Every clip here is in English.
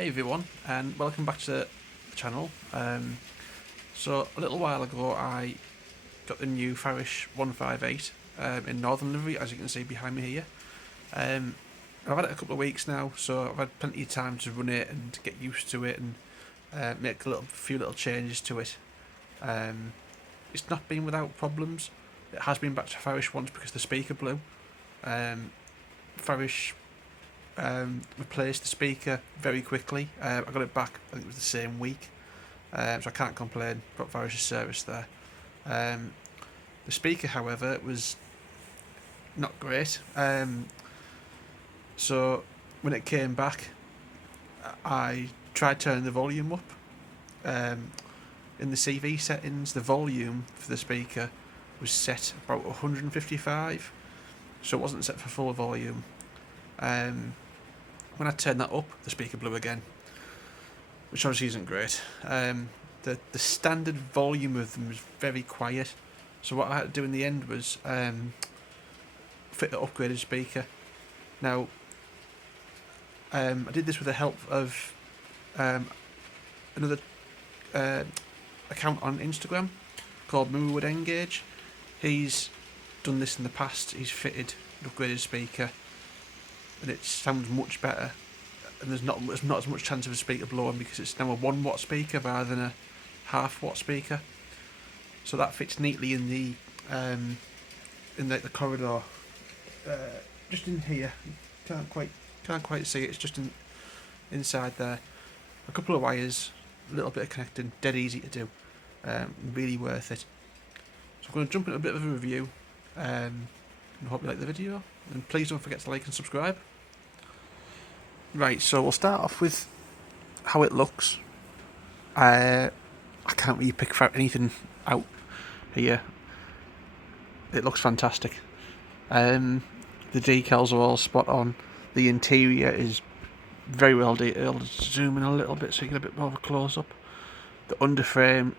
Hey everyone, and welcome back to the channel. So a little while ago I got the new Farish 158 in Northern livery, as you can see behind me here. I've had it a couple of weeks now, so I've had plenty of time to run it and to get used to it and make a few little changes to it. It's not been without problems. It has been back to Farish once because the speaker blew. Farish replaced the speaker very quickly. I got it back, I think it was the same week, so I can't complain about Farish's service there. The speaker, however, was not great. So when it came back, I tried turning the volume up. In the CV settings, the volume for the speaker was set about 155, so it wasn't set for full volume. When I turned that up, the speaker blew again, which obviously isn't great. The standard volume of them was very quiet, so what I had to do in the end was fit the upgraded speaker. Now, I did this with the help of another account on Instagram called Would Engage. He's done this in the past. He's fitted an upgraded speaker, and it sounds much better. And there's not as much chance of a speaker blowing because it's now a 1 watt speaker rather than a half watt speaker. So that fits neatly in the the corridor, just in here. Can't quite see it. It's just inside there. A couple of wires, a little bit of connecting, dead easy to do. Really worth it. So I'm going to jump into a bit of a review, and hope you like the video. And please don't forget to like and subscribe. Right, so we'll start off with how it looks. I can't really pick anything out here. It looks fantastic. The decals are all spot on. The interior is very well detailed. Zoom in a little bit so you get a bit more of a close up. The underframe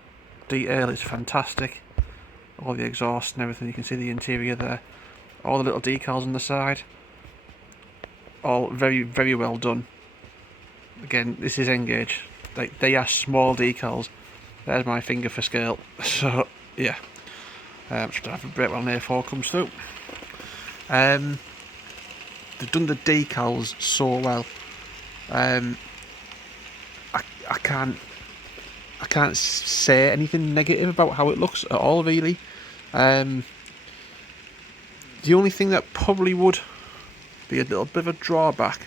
detail is fantastic. All the exhaust and everything, you can see the interior there. All the little decals on the side, all very, very well done. Again, this is Engage. Like, they are small decals. There's my finger for scale. So yeah, just have a break while an A4 comes through. They've done the decals so well. I can't say anything negative about how it looks at all, really. The only thing that probably would be a little bit of a drawback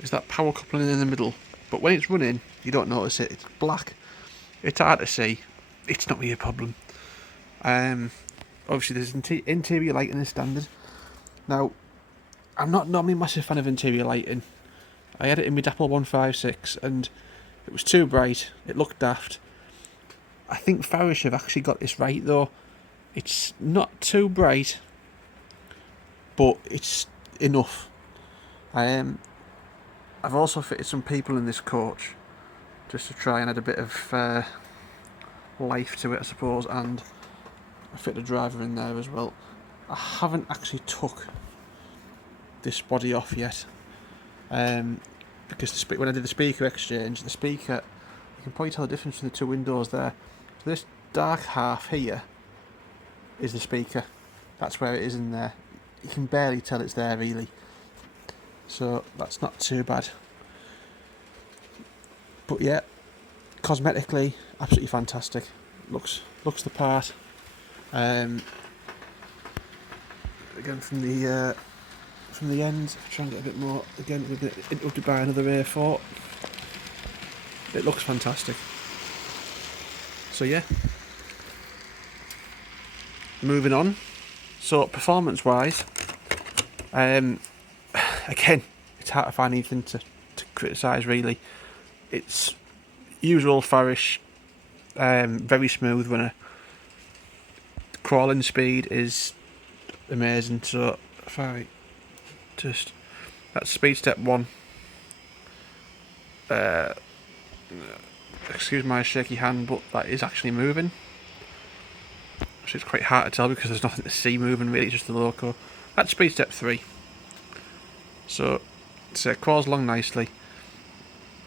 is that power coupling in the middle, but when it's running you don't notice it. It's black, it's hard to see, it's not really a problem. Obviously there's interior lighting is standard. Now, I'm not normally a massive fan of interior lighting. I had it in my Apple 156 and it was too bright, it looked daft. I think Farish have actually got this right though. It's not too bright, but it's enough. I've also fitted some people in this coach just to try and add a bit of life to it, I suppose, and I fit the driver in there as well. I haven't actually took this body off yet, because when I did the speaker exchange, the speaker, you can probably tell the difference between the two windows there. So this dark half here is the speaker. That's where it is in there. You can barely tell it's there really. So that's not too bad. But yeah, cosmetically, absolutely fantastic. Looks the part. Again from the end, try and get a bit more. Again, a bit interrupted by another A4. It looks fantastic. So yeah, moving on. So performance-wise, again, it's hard to find anything to criticise really. It's usual Farish, very smooth runner. Crawling speed is amazing. So if I just, that's speed step 1. Excuse my shaky hand, but that is actually moving. So it's quite hard to tell because there's nothing to see moving really, just the loco. That's speed step 3. So it crawls along nicely.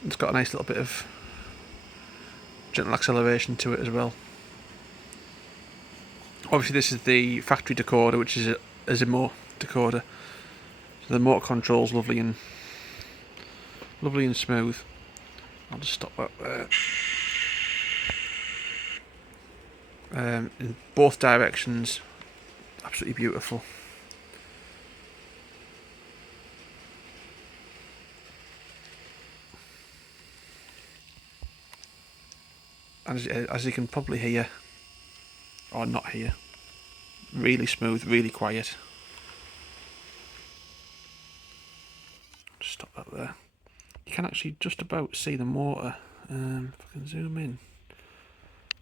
It's got a nice little bit of gentle acceleration to it as well. Obviously this is the factory decoder, which is a Zimmo decoder. So the motor control's lovely and smooth. I'll just stop that there. In both directions, absolutely beautiful. As you can probably hear, or not hear, really smooth, really quiet. Just stop that there. You can actually just about see the motor. If I can zoom in,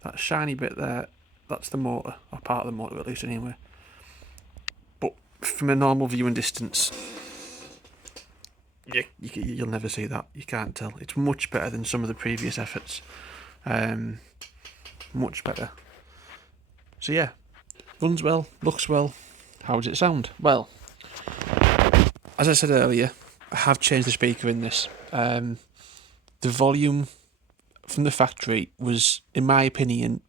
that shiny bit there, that's the motor, or part of the motor at least anyway. But from a normal viewing distance, you'll never see that. You can't tell. It's much better than some of the previous efforts. Much better. So yeah, runs well, looks well. How does it sound? Well, as I said earlier, I have changed the speaker in this. The volume from the factory was, in my opinion,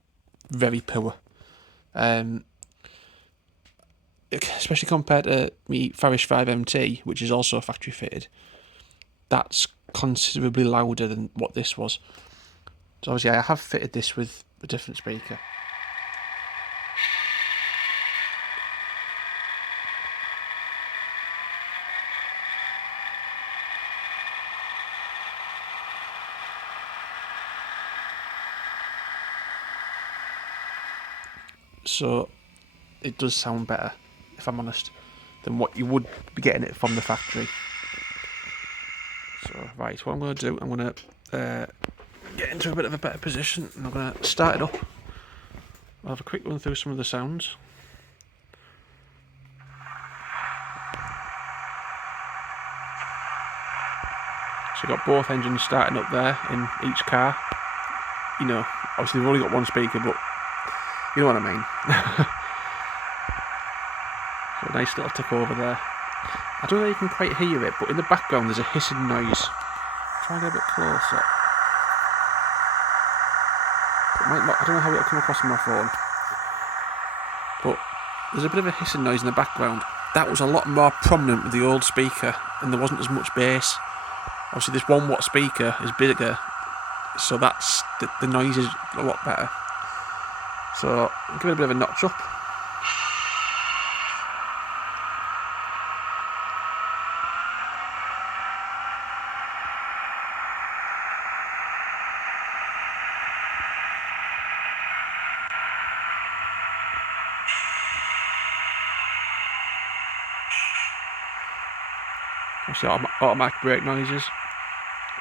very poor. Especially compared to my Farish 5MT, which is also factory fitted. That's considerably louder than what this was. So obviously I have fitted this with a different speaker. So it does sound better, if I'm honest, than what you would be getting it from the factory. So right, what I'm going to do, I'm going to get into a bit of a better position, and I'm going to start it up. I'll have a quick run through some of the sounds. So you've got both engines starting up there in each car. You know, obviously they've only got one speaker, but you know what I mean. So a nice little tick over there. I don't know if you can quite hear it, but in the background there's a hissing noise. Try and get a bit closer. It might not, I don't know how it'll come across on my phone, but there's a bit of a hissing noise in the background. That was a lot more prominent with the old speaker, and there wasn't as much bass. Obviously this 1 watt speaker is bigger, so that's the noise is a lot better. So I'll give it a bit of a notch up. Obviously automatic brake noises.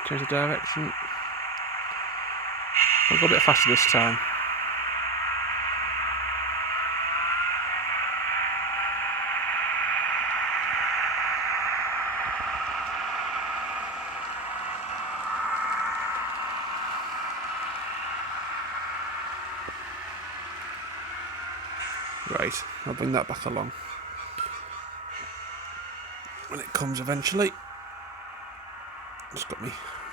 Change the direction. I'll go a bit faster this time. Right, I'll bring that back along when it comes eventually. Just got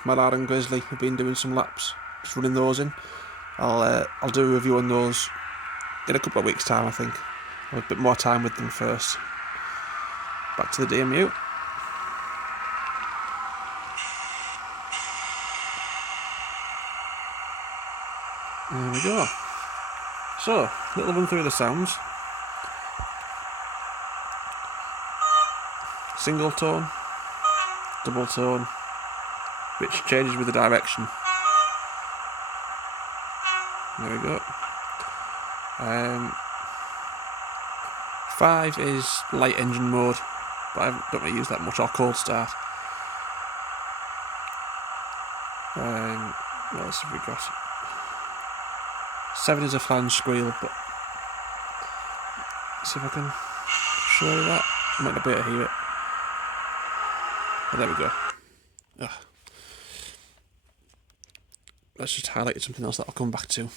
my lad and Grizzly. I've been doing some laps, just running those in. I'll do a review on those in a couple of weeks' time, I think. I'll have a bit more time with them first. Back to the DMU. There we go. So, little run through the sounds. Single tone, double tone, which changes with the direction. There we go. 5 is light engine mode, but I don't really use that much, or cold start. What else have we got? 7 is a flange squeal, but see if I can show you that. I might not be able to hear it. Oh, there we go. Ugh. Let's just highlight something else that I'll come back to.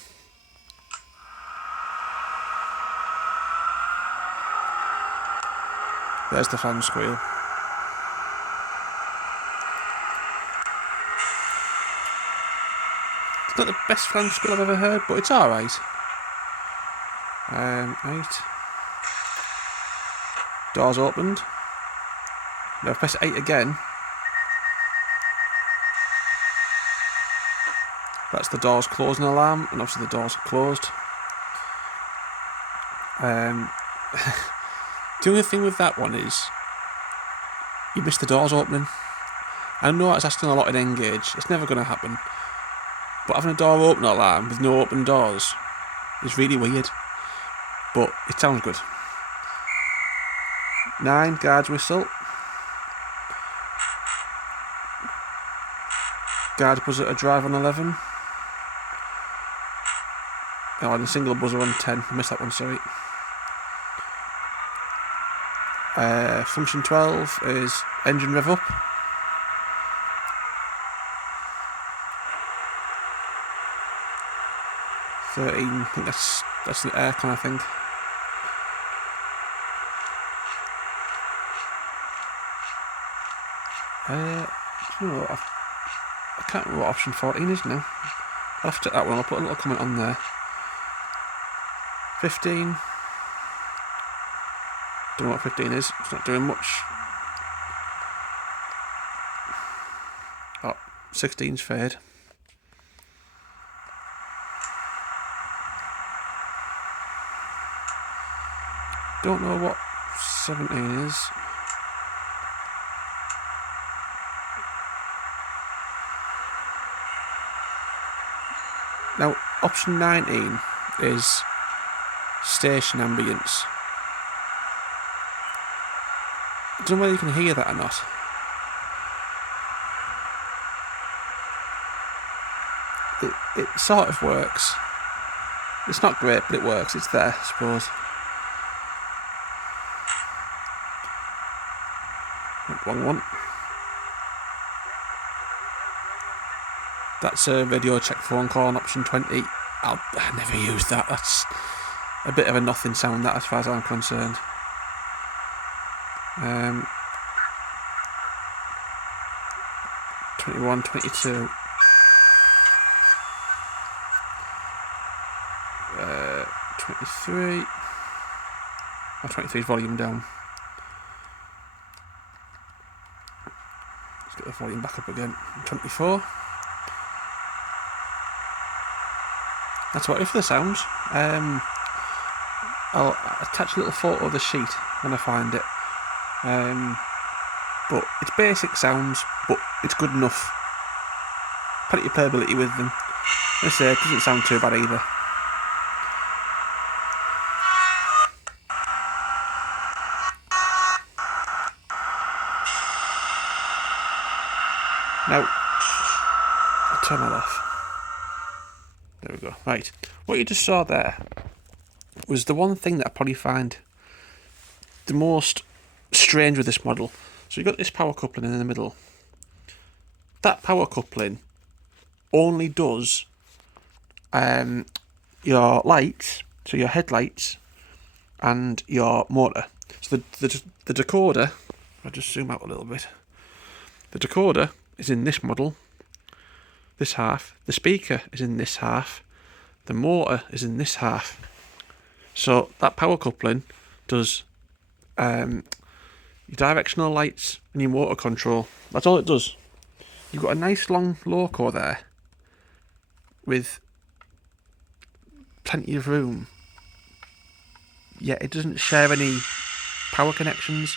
There's the fan squeal. Not the best flying skull I've ever heard, but it's alright. Right. Doors opened. Now press 8 again. That's the doors closing alarm, and obviously the doors are closed. The only thing with that one is you missed the doors opening. I know that's asking a lot in Engage. It's never going to happen. But having a door open alarm with no open doors is really weird. But it sounds good. 9, guard's whistle. Guard buzzer to drive on 11. Oh, and a single buzzer on 10. I missed that one, sorry. Function 12 is engine rev up. 13, I think that's an aircon, I think. You know what, I can't remember what option 14 is now. I'll have to check that one, I'll put a little comment on there. 15. Don't know what 15 is, it's not doing much. Oh, 16's fade. Don't know what 17 is. Now, option 19 is station ambience. I don't know whether you can hear that or not. It sort of works. It's not great, but it works. It's there, I suppose. Wrong one. That's a radio check phone call on option 20. I never use that. That's a bit of a nothing sound, that, as far as I'm concerned. 21, 22. 23. Oh, 23's volume down. Let's get the volume back up again. 24. That's what if the sounds. I'll attach a little photo of the sheet when I find it. But it's basic sounds, but it's good enough. Plenty of playability with them. I say it doesn't sound too bad either. Now, I'll turn that off. There we go. Right, what you just saw there was the one thing that I probably find the most strange with this model. So you've got this power coupling in the middle. That power coupling only does your lights, so your headlights and your motor. So the decoder, I'll just zoom out a little bit. The decoder is in this model, this half. The speaker is in this half. The motor is in this half. So that power coupling does your directional lights and your motor control. That's all it does. You've got a nice long loco there with plenty of room. Yet it doesn't share any power connections.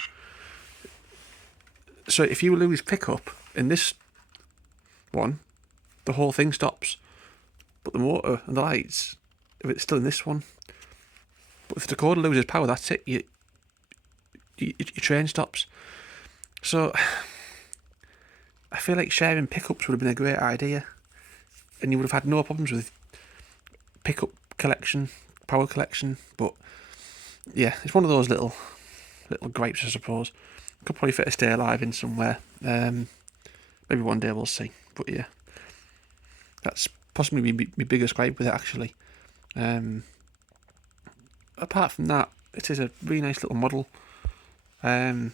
So if you lose pickup in this one, the whole thing stops. But the motor and the lights, if it's still in this one. But if the decoder loses power, that's it. Your train stops. So I feel like sharing pickups would have been a great idea, and you would have had no problems with pickup collection, power collection. But yeah, it's one of those little gripes, I suppose. Could probably fit a stay alive in somewhere. Maybe one day we'll see. But yeah, that's possibly my biggest gripe with it, actually. Apart from that, it is a really nice little model. I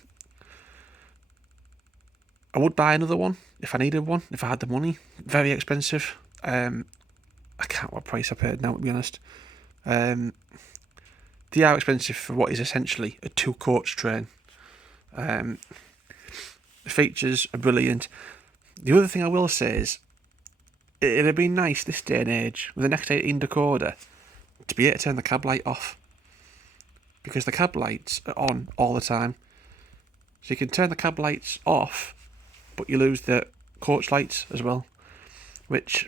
would buy another one if I needed one, if I had the money. Very expensive. I can't what price I paid now, to be honest. They are expensive for what is essentially a 2-coach train. The features are brilliant. The other thing I will say is, it'd have been nice this day and age, with an X18 decoder, to be able to turn the cab light off. Because the cab lights are on all the time. So you can turn the cab lights off, but you lose the coach lights as well. Which,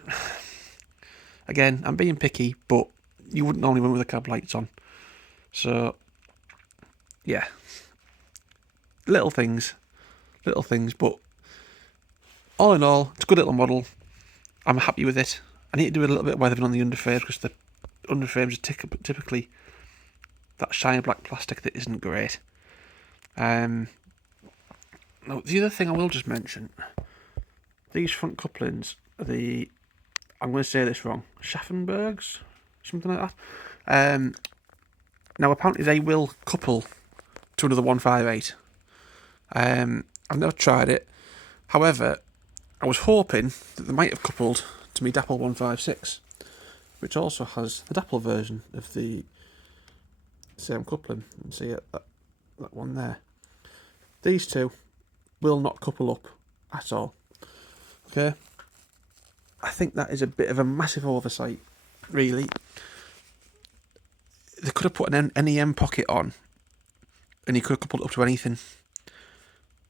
again, I'm being picky, but you wouldn't normally run with the cab lights on. So, yeah. Little things, but all in all, it's a good little model. I'm happy with it. I need to do a little bit of weathering on the underframes, because the underframes are typically that shiny black plastic that isn't great. Now, the other thing I will just mention, these front couplings are I'm going to say this wrong, Schaffenbergs, something like that. Now, apparently they will couple to another 158. I've never tried it. However, I was hoping that they might have coupled to my Dapple 156, which also has the Dapple version of the same coupling. You can see that one there. These two will not couple up at all. Okay? I think that is a bit of a massive oversight, really. They could have put an NEM pocket on, and you could have coupled up to anything,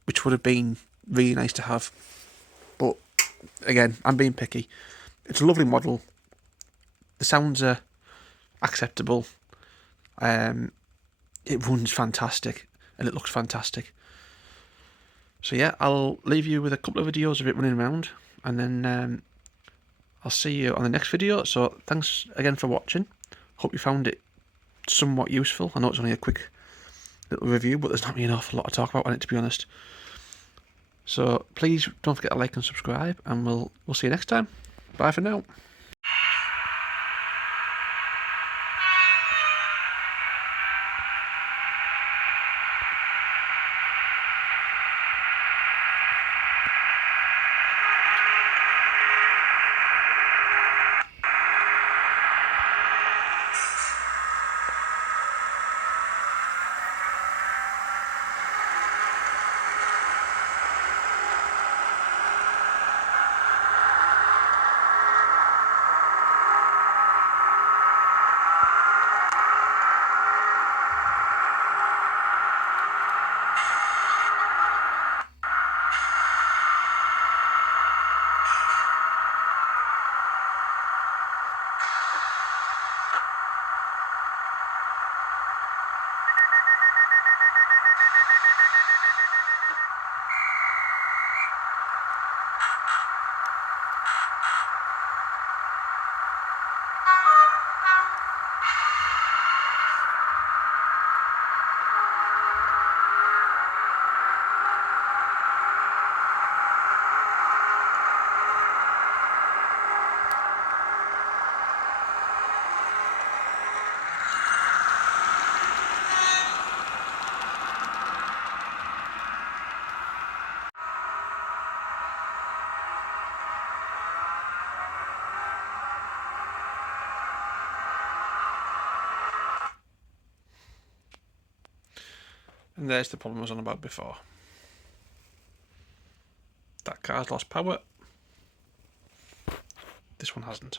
which would have been really nice to have. But again, I'm being picky. It's a lovely model. The sounds are acceptable. It runs fantastic, and it looks fantastic. So yeah, I'll leave you with a couple of videos of it running around, and then I'll see you on the next video. So thanks again for watching. Hope you found it somewhat useful. I know it's only a quick little review, but there's not really an awful lot to talk about on it, to be honest. So please don't forget to like and subscribe, and we'll see you next time. Bye for now. And there's the problem I was on about before. That car's lost power. This one hasn't.